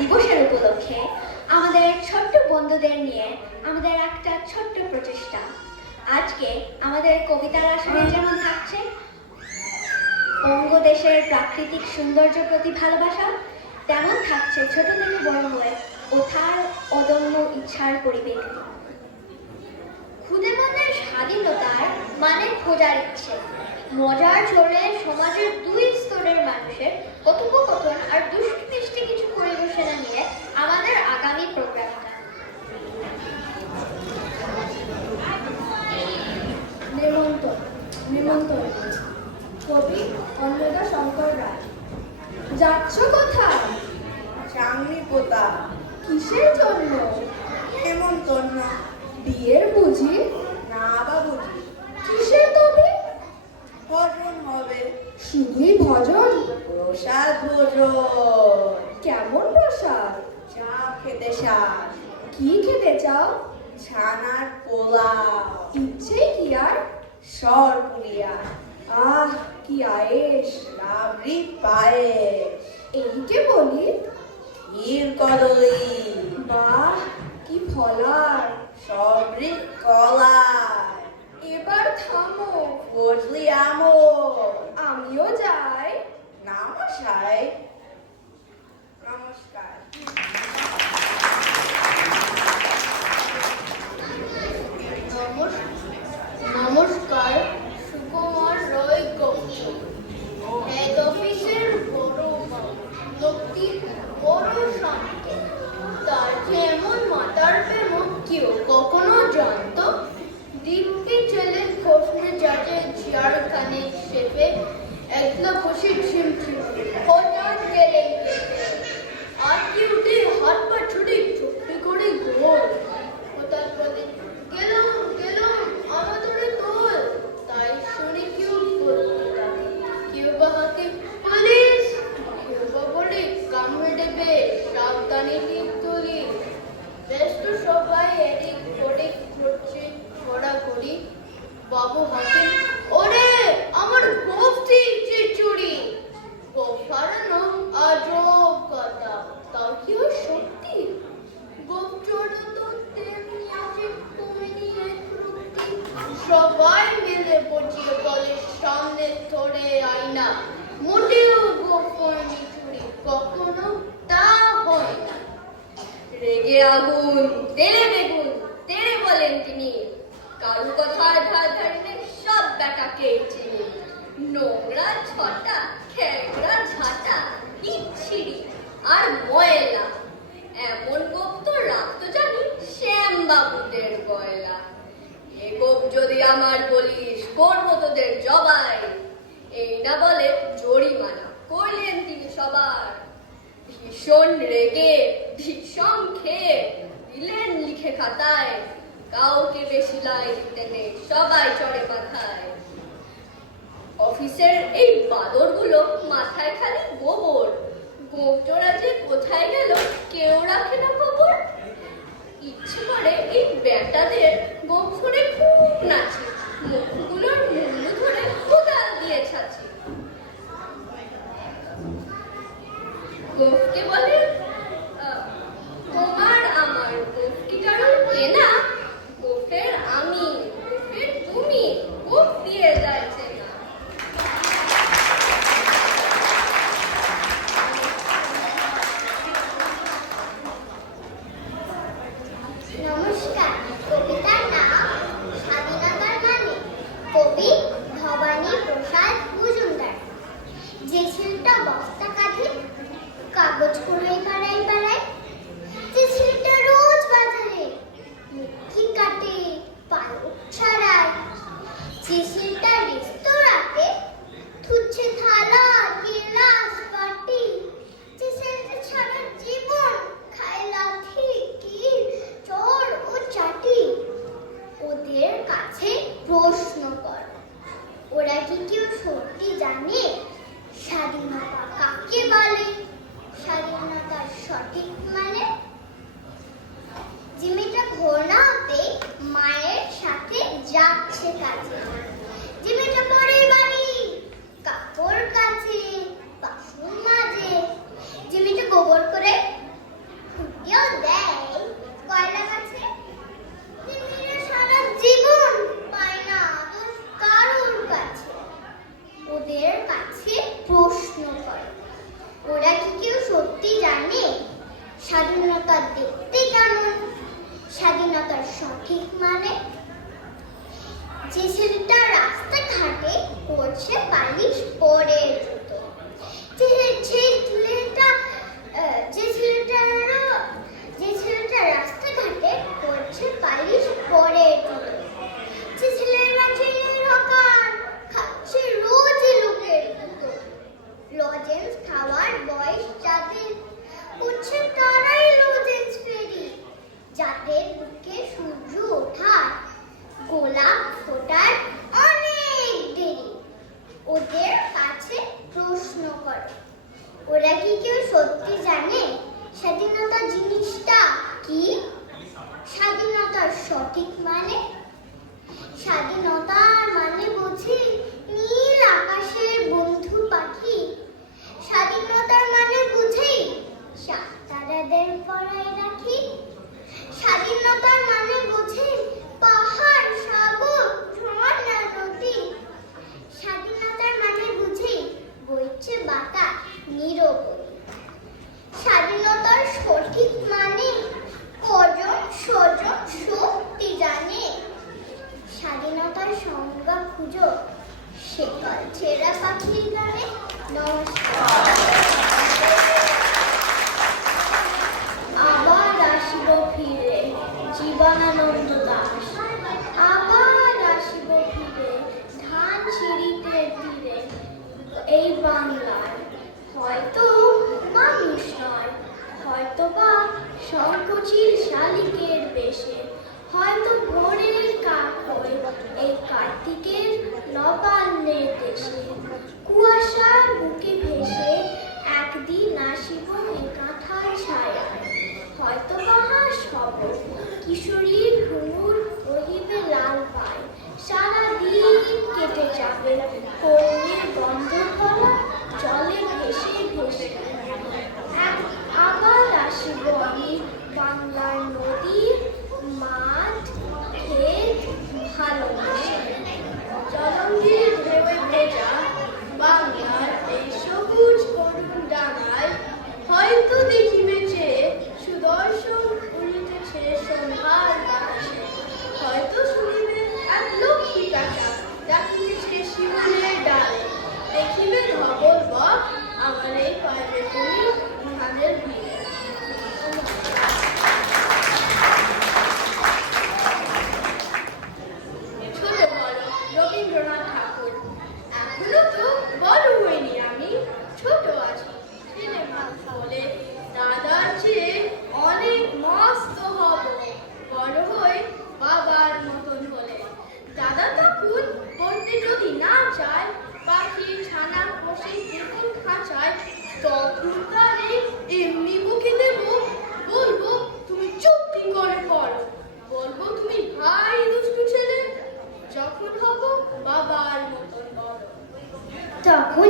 দিবসের উপলক্ষে আমাদের ছোট্ট বন্ধুদের নিয়ে আমাদের একটা ছোট্ট প্রচেষ্টা। আজকে আমাদের কবিতার আসরে যেমন থাকছে বঙ্গদেশের প্রাকৃতিক সৌন্দর্য প্রতি ভালোবাসা, তেমন থাকছে ছোট থেকে বড় হয়ে ওঠার অদম্য ইচ্ছার পরিবেশ। খুদে মনের স্বাধীনতার মানে খোঁজার ইচ্ছে, মজার চলে সমাজের দুই স্তরের মানুষের কথোপকথন আর দুষ্টু মিষ্টি কিছু পরিবেশনা নিয়ে আমাদের আগামী প্রোগ্রামটা। নিমন্ত্রণ কবি অন্নদা শঙ্কর রায়। যাচ্ছ কোথায়? চাংনি পোতা। কিসের জন্য? হেমন্তন্ন। বিয়ের বুঝি? না বাবুজি, কিসের তবে? ভজন হবে। শুধুই ভজন? প্রসাদ ভোজন। কেমন প্রসাদ? চা খেতে সাজ। কি খেতে চাও? ছানার পোলাও। ইচ্ছে কি আর? সর পুরিয়া। আহ কি আয়েস! রাবড়ি পায়েস। এইকে বলি ক্ষীর কদলি। বাহ কি ফলার! সবরি কলাই। এবার থামো, ফজলি আমো। আমিও যাই। নমস্কার। নমস্কার। নমস্কার, সুকুমার রয় গুপ্ত, হেড অফিসের বড় বাবু। লোকটি বড় শান্ত, তার যেমন মাতার প্রেম কেউ কখনো জানত? দিব্যি ছেলে খোসনে যাতে জিয়ার কানে চেপে একলা বসে ঝিমঝিম হঠাৎ গেলে আর কি উঠে হাত পা ছুটে চুপটি করে গোল হঠাৎ বলে গেলাম গেলাম আমাদের তোল। তাই শুনে কেউ বলতে থাকে, কেউ বা হাতে পুলিশ, কেউ বা বলে কামড়ে দেবে সাবধানে তুলি। ব্যস্ত সবাই এদিক ওদিক করছে ঘোরাঘুরি। বাবু হাতে ওরে আমার গোফটি যে চুরি। গোফ হারানো আজব কথা, তাও কি ও সত্যি? গোফ চোরা তো তেমনি আছে কমেনি এক রুক্তি। সবাই মিলে বসিয়ে বলে সামনে ধরে আয়না, মোটেও গোফ হয়নি চুরি, কখনো তা হয় না। রেগে আগুন তেলে বেগুন তেরে বলেন তিনি, কারু কথার ধার ধারিনে সব বেটাকে চিনি। নোংরা ছটা খ্যাংরা ঝাঁটা ইচ্ছিরি আর ময়লা, এমন গোপ তো রাখতো জানি শ্যাম বাবুদের গয়লা। এ গোপ যদি আমার বলিস করবো তোদের জবাই, এই না বলে জরিমানা করলেন তিনি সবার। ভীষণ রেগে ভীষণ খেয়ে দিলেন লিখে খাতায়, কাউকে বেশি লাইন দিতে নেই, সবাই চড়ে মাথায়। অফিসের এই বাদরগুলো মাথায় খালি গোবর, গোবজোড়া যে কোথায় গেল কেউ রাখে না খবর। ইচ্ছে করে এই বেটাদের গোপ ধরে খুব নাচি, মুখগুলোর মুন্ডু ধরে কোদাল দিয়ে ছাছি। গোফকে বলে তোমার আমার গোফ কি কারণ কেনা? গোফের আমি গোফের তুমি, গোফ দিয়ে যাচ্ছে না। নমস্কার, কবিতার নাম স্বাধীনতার মানে। পালিশ পরে জুতো। যে ছেলেটা রাস্তাঘাটে পড়ছে পালিশ পরে জুতো। যে ছেলেরা ট্রেনের হকার খাচ্ছে রোজই লোকের জুতো। লজেন্স খাওয়ার বয়স যাদের উঠছে তারাই লজেন্স ফেরি। যাদের বুকে সূর্য ওঠার গোলাপ ফোটার অনেক দেরি। ওদের কাছে প্রশ্ন করো, ওরা কি কেউ সত্যি জানে স্বাধীনতা জিনিসটা কি? স্বাধীনতার সঠিক মানে? স্বাধীনতার মানে বুঝি নীল আকাশের বন্ধু পাখি। স্বাধীনতার মানে বুঝি তারাদের পরায় রাখি। স্বাধীনতার মানে বুঝি পাহাড় সাগর ঝর্ণা নদী। স্বাধীনতার মানে বুঝি বইছে বাতাস নীরবই। স্বাধীনতার সঠিক মানে কজন স্বজন শক্তি জানে। স্বাধীনতার সংজ্ঞা খুঁজো সেকাল ছেঁড়া পাখির গানে। নমস্কার। আবার আসিব ফিরে জীবনানন্দ দাস। আবার আসিব ফিরে ধান ছিঁড়িতে তীরে এই বাংলায়। হয়তো মানুষ নয়, হয়তো বা শঙ্খচিল শালিকের বেশে, হয়তো ভোরের কাক হয়ে এই কার্তিকের নবান্নের দেশে। কুয়াশার বুকে ভেসে একদিন আসিব এই কাঁঠাল ছায়ায়। হয়তো বা হাস হব কিশোরীর ঘুঙুর রহিবে লাল পায়। সারাদিন কেটে যাবে কর্মীর গন্ধ ভরা জলে ভেসে ভেসে। আবার আসিব আমি বাংলার নদী মাঠ ক্ষেত ভালোবাসে। জলঙ্গির ঢেউয়ে ভেজা বাংলার এই সবুজ করুণ ডাঙায় হয়তো দেখিবে চেয়ে সুদর্শন উড়িতেছে সন্ধ্যার বাতাসে। হয়তো শুনিবে এক লক্ষ্মী কাকা ডাকিতেছে শিমুলের ডালে। দেখিবে ধবল বক আমার এই পায়ে তুমি ধানের ভিড়ে। ছোট বড় রবীন্দ্রনাথ ঠাকুর। এখনো তো বড় হইনি আমি, ছোট আছি ছেলে মানুষ বলে। দাদার চেয়ে অনেক মস্ত হব বড় হয়ে বাবার মতন হলে। দাদা তখন পড়তে যদি না চায় পাখি ছানা পোষে দেখুন খাঁচায়, তখন তারে এমনি মুখে দেব বলবো তুমি চুপটি করে পড়ো। বলবো তুমি ভাই দুষ্টু ছেলে। যখন হব বাবার মতন বড় তখন